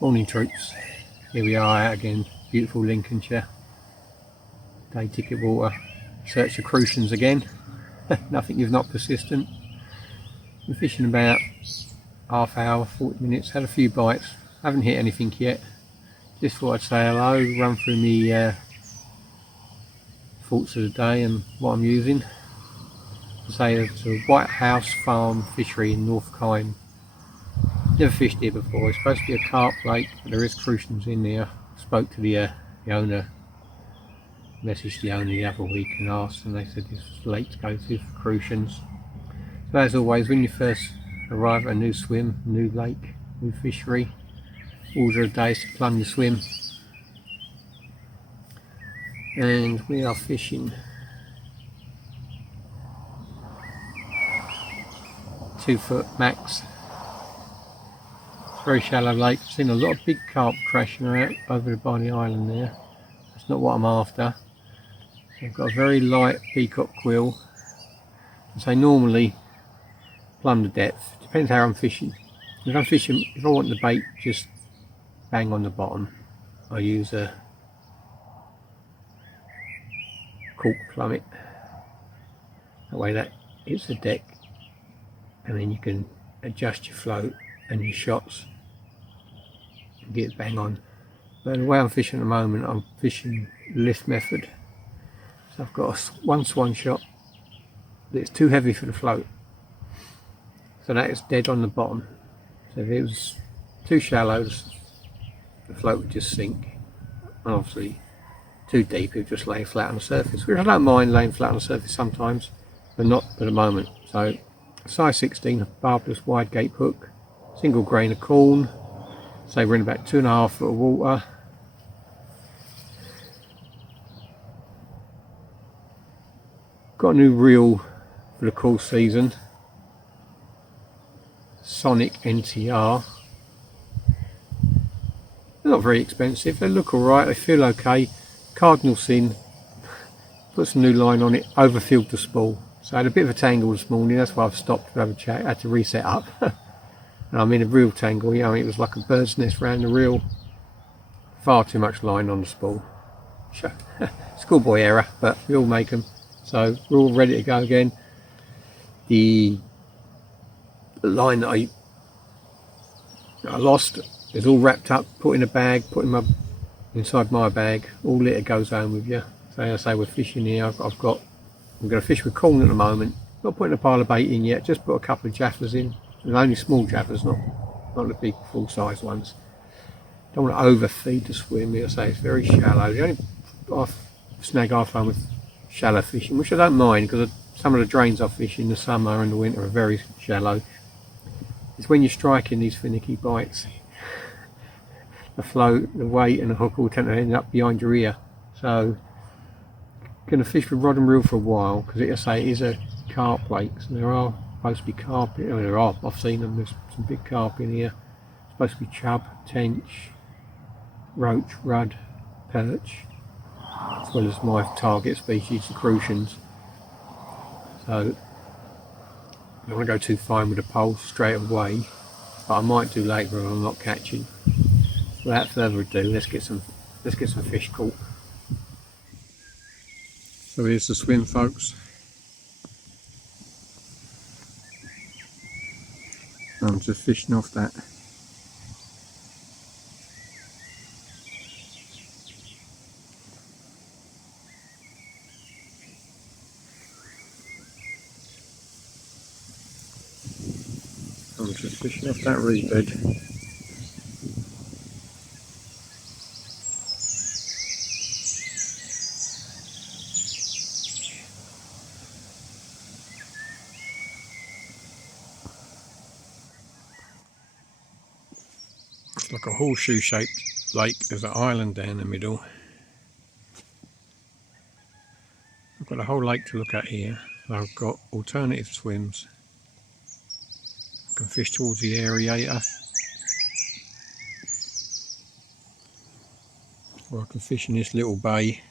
Morning troops, here we are out again, beautiful Lincolnshire, day ticket water, search for Crucians again, nothing if not persistent. Been fishing about half hour, 40 minutes, had a few bites, haven't hit anything yet. Just thought I'd say hello, run through me thoughts of the day and what I'm using. Say it's a White House Farm fishery in North Kyne. Never fished here before. It's supposed to be a carp lake, but there is Crucians in there. Spoke to the owner, messaged the owner the other week and asked, and they said this lake to go to for Crucians. So as always, when you first arrive at a new swim, new lake, new fishery, order a day to plumb your swim. And we are fishing 2 foot max. Very shallow lake. I've seen a lot of big carp crashing out over by the island there. That's not what I'm after. I've got a very light peacock quill. So normally plumb the depth. Depends how I'm fishing. If I want the bait just bang on the bottom, I use a cork plummet. That way that hits the deck, and then you can adjust your float and your shots and get it bang on. But the way I'm fishing at the moment, I'm fishing lift method. So I've got one swan shot that's too heavy for the float, so that is dead on the bottom. So if it was too shallow, the float would just sink, and obviously too deep it would just lay flat on the surface, which I don't mind laying flat on the surface sometimes, but not at the moment. So size 16 barbless wide gape hook, single grain of corn. So we're in about 2.5 foot of water. Got a new reel for the cool season, Sonic NTR. They're not very expensive, they look alright, they feel okay. Cardinal sin, put some new line on it, overfilled the spool. So I had a bit of a tangle this morning, that's why I've stopped to have a chat, I had to reset up. And I'm in a real tangle, you know, it was like a bird's nest round the reel. Far too much line on the spool. Schoolboy error, but we all make them. So we're all ready to go again. The line that I lost is all wrapped up, put in a bag, put inside my bag. All litter goes home with you. So as I say, we're fishing here. I'm going to fish with corn at the moment. Not putting a pile of bait in yet. Just put a couple of jaffers in. And only small jaffers, not the big full size ones. Don't want to overfeed the swim. I say it's very shallow. The only snag I find with shallow fishing, which I don't mind because some of the drains I fish in the summer and the winter are very shallow, is when you're striking these finicky bites. The float, the weight and the hook all tend to end up behind your ear. So going to fish with rod and reel for a while because it is a carp lake, so there are supposed to be carp. I mean, there are, I've seen them, there's some big carp in here. It's supposed to be chub, tench, roach, rudd, perch, as well as my target species, the Crucians. So I don't want to go too fine with the pole straight away, but I might do later when I'm not catching. Without further ado, let's get some fish caught. So here's the swim, folks. I'm just fishing off that. I'm just fishing off that reed bed. It's like a horseshoe shaped lake. There's an island down the middle. I've got a whole lake to look at here. I've got alternative swims. I can fish towards the aerator, or I can fish in this little bay.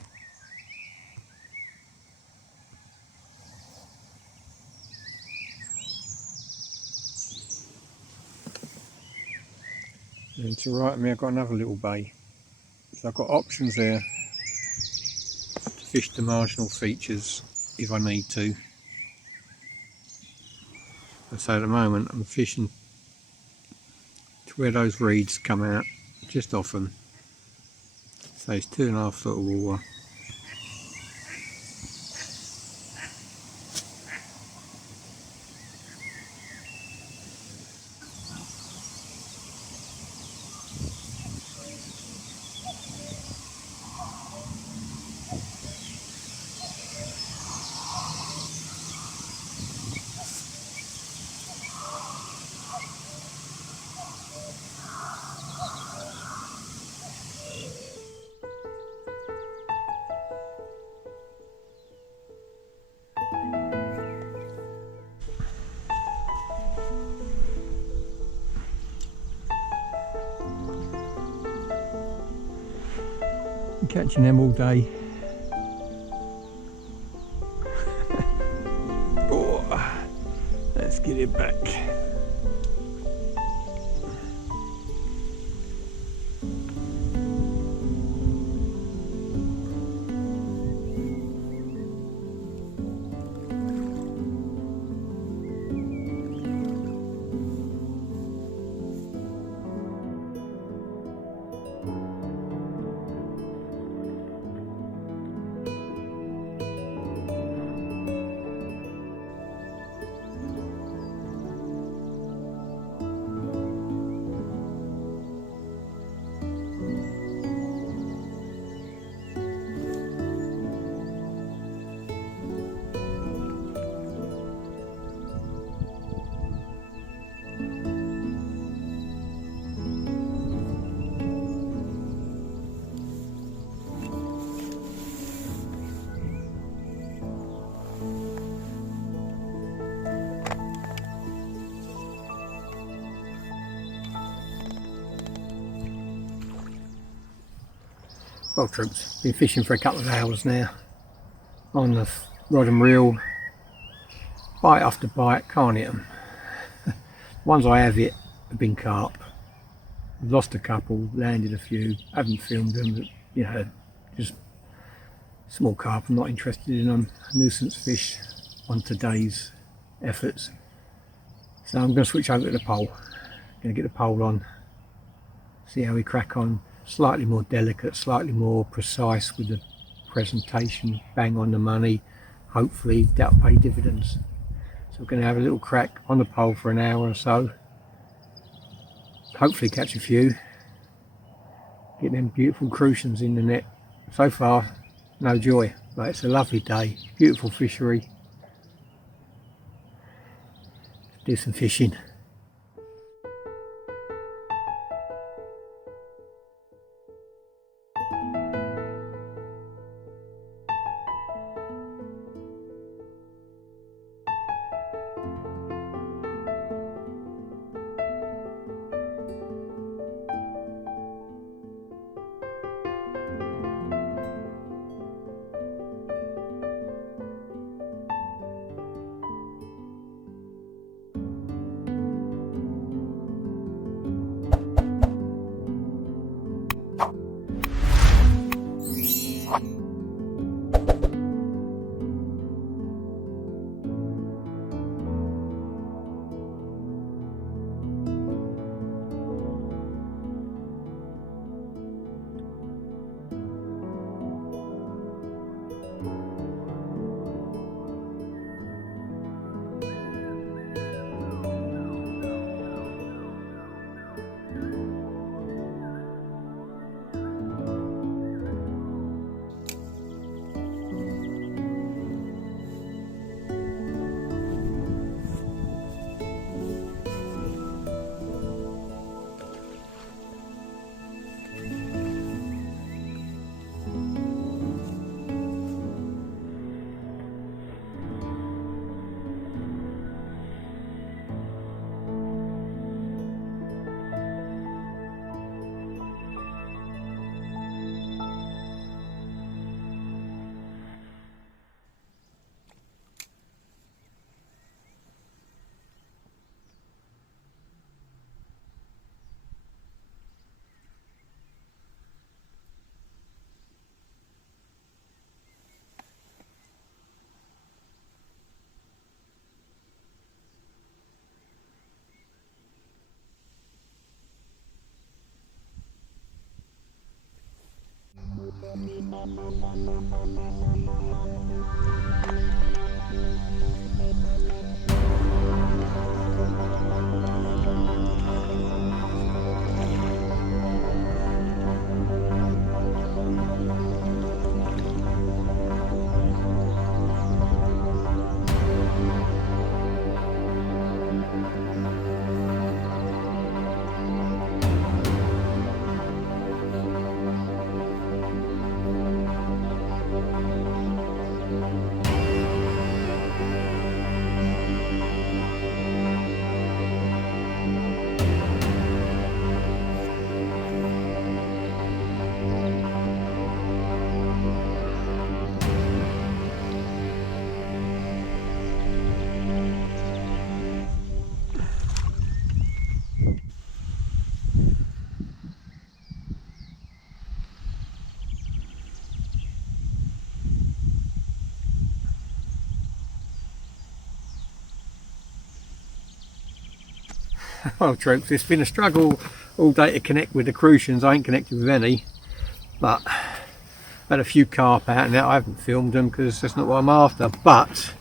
And to right of me I've got another little bay. So I've got options there to fish the marginal features if I need to. And so at the moment I'm fishing to where those reeds come out, just off them. So it's 2.5 foot of water. Catching them all day. Oh, let's get it back. Well troops, been fishing for a couple of hours now on the rod and reel, bite after bite, can't hit them. The ones I have hit have been carp. I've lost a couple, landed a few, haven't filmed them, but you know, just small carp, I'm not interested in them. Nuisance fish on today's efforts. So I'm going to switch over to the pole. Going to get the pole on, see how we crack on. Slightly more delicate, slightly more precise with the presentation, bang on the money. Hopefully that'll pay dividends. So we're going to have a little crack on the pole for an hour or so. Hopefully catch a few. Get them beautiful crucians in the net. So far, no joy, but it's a lovely day. Beautiful fishery. Do some fishing. Well troops, it's been a struggle all day to connect with the Crucians. I ain't connected with any, but I've had a few carp out and I haven't filmed them because that's not what I'm after. But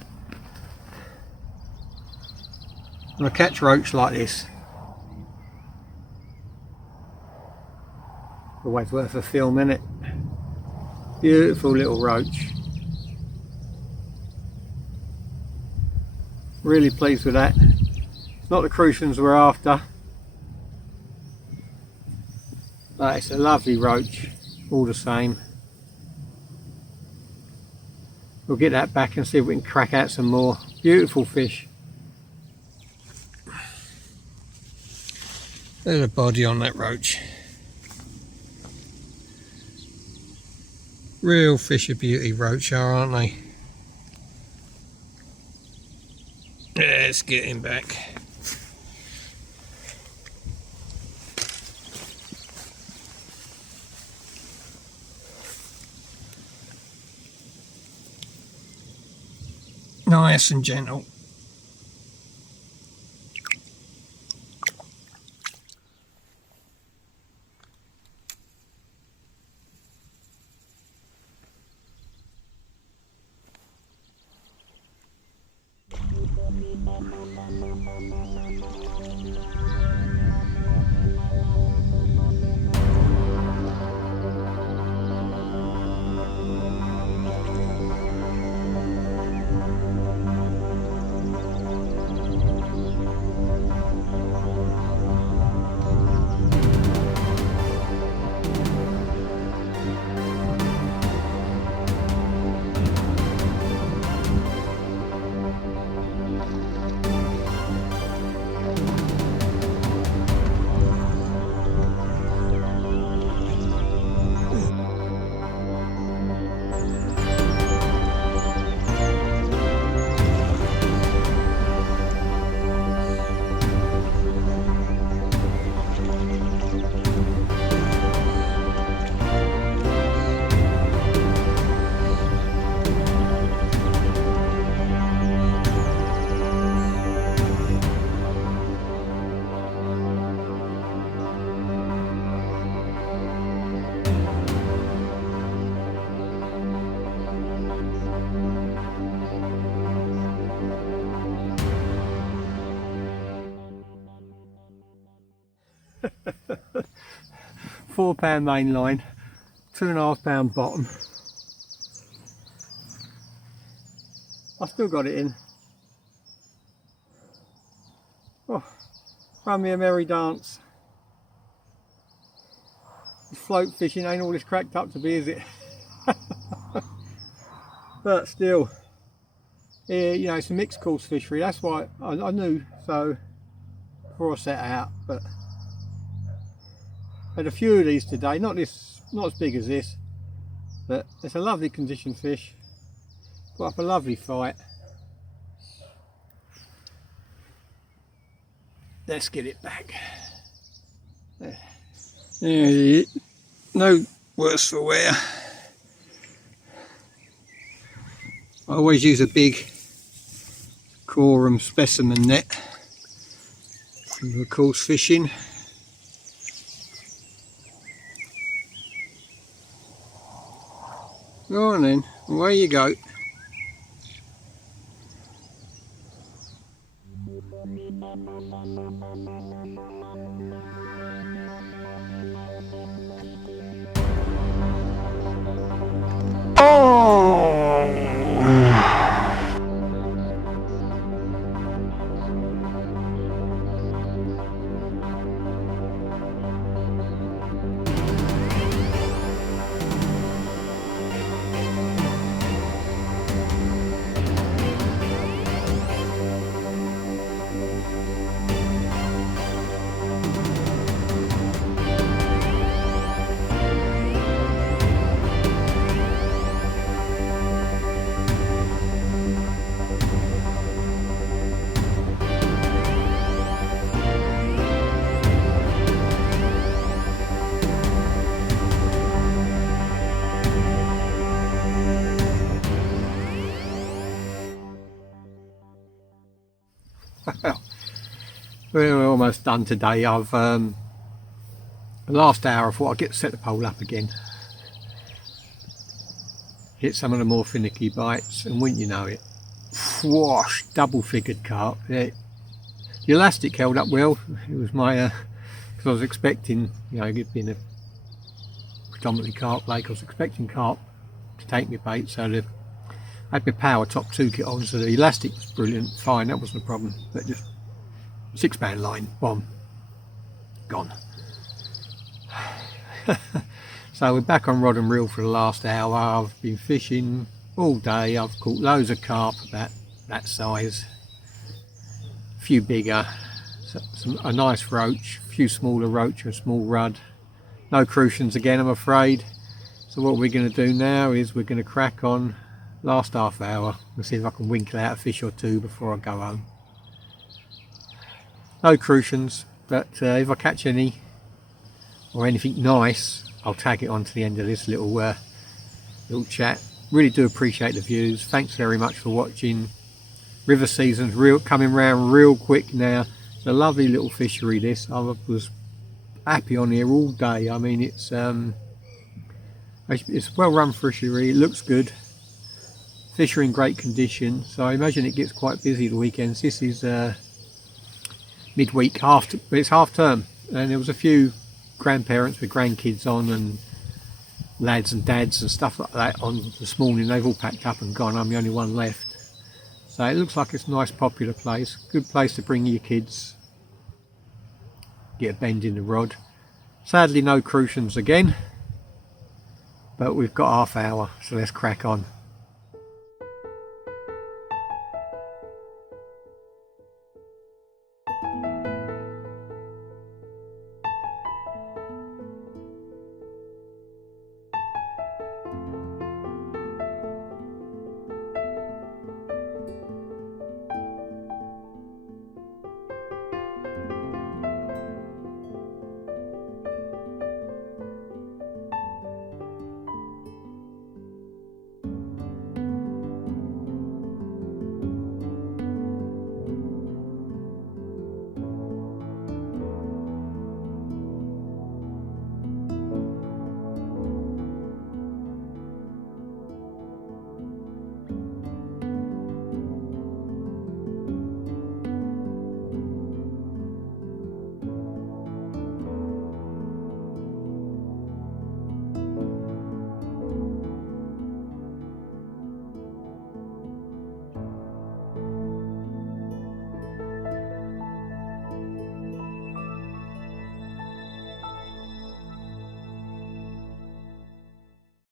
when I catch roach like this, always worth a film, isn't it? Beautiful little roach. Really pleased with that. Not the Crucians we're after, but it's a lovely roach all the same. We'll get that back and see if we can crack out some more. Beautiful fish. There's a body on that roach. Real Fisher Beauty roach are, aren't they? Yeah, let's get him back. Nice and gentle. £4 main line, £2.5 bottom. I still got it in. Oh, run me a merry dance. Float fishing ain't all it's cracked up to be, is it? But still, yeah, you know, it's a mixed course fishery. That's why I knew so before I set out. But had a few of these today. Not as big as this, but it's a lovely condition fish. Got up a lovely fight. Let's get it back. There. No worse for wear. I always use a big Quorum specimen net for coarse fishing. Go on then, away you go. We're almost done today. I've the last hour I thought I'd get set the pole up again, hit some of the more finicky bites, and wouldn't you know it, whoosh, double figured carp. Yeah, the elastic held up well. It was my because I was expecting, you know, it being a predominantly carp lake, I was expecting carp to take me bait, so I had my power top 2 kit on, so the elastic was brilliant, fine, that wasn't a problem. But just £6 line, bomb, gone. So we're back on rod and reel for the last hour. I've been fishing all day. I've caught loads of carp about that size, a few bigger, a nice roach, a few smaller roach, a small rudd. No Crucians again, I'm afraid. So what we're going to do now is we're going to crack on last half hour and see if I can winkle out a fish or two before I go home. No crucians, but if I catch any or anything nice, I'll tag it on to the end of this little chat. Really do appreciate the views. Thanks very much for watching. River season's coming round real quick now. It's a lovely little fishery this. I was happy on here all day. I mean, it's a well run fishery. It looks good. Fish are in great condition, so I imagine it gets quite busy the weekends. This is midweek, it's half term, and there was a few grandparents with grandkids on and lads and dads and stuff like that on this morning. They've all packed up and gone. I'm the only one left. So it looks like it's a nice popular place, good place to bring your kids, get a bend in the rod. Sadly no crucians again, but we've got half hour, so let's crack on.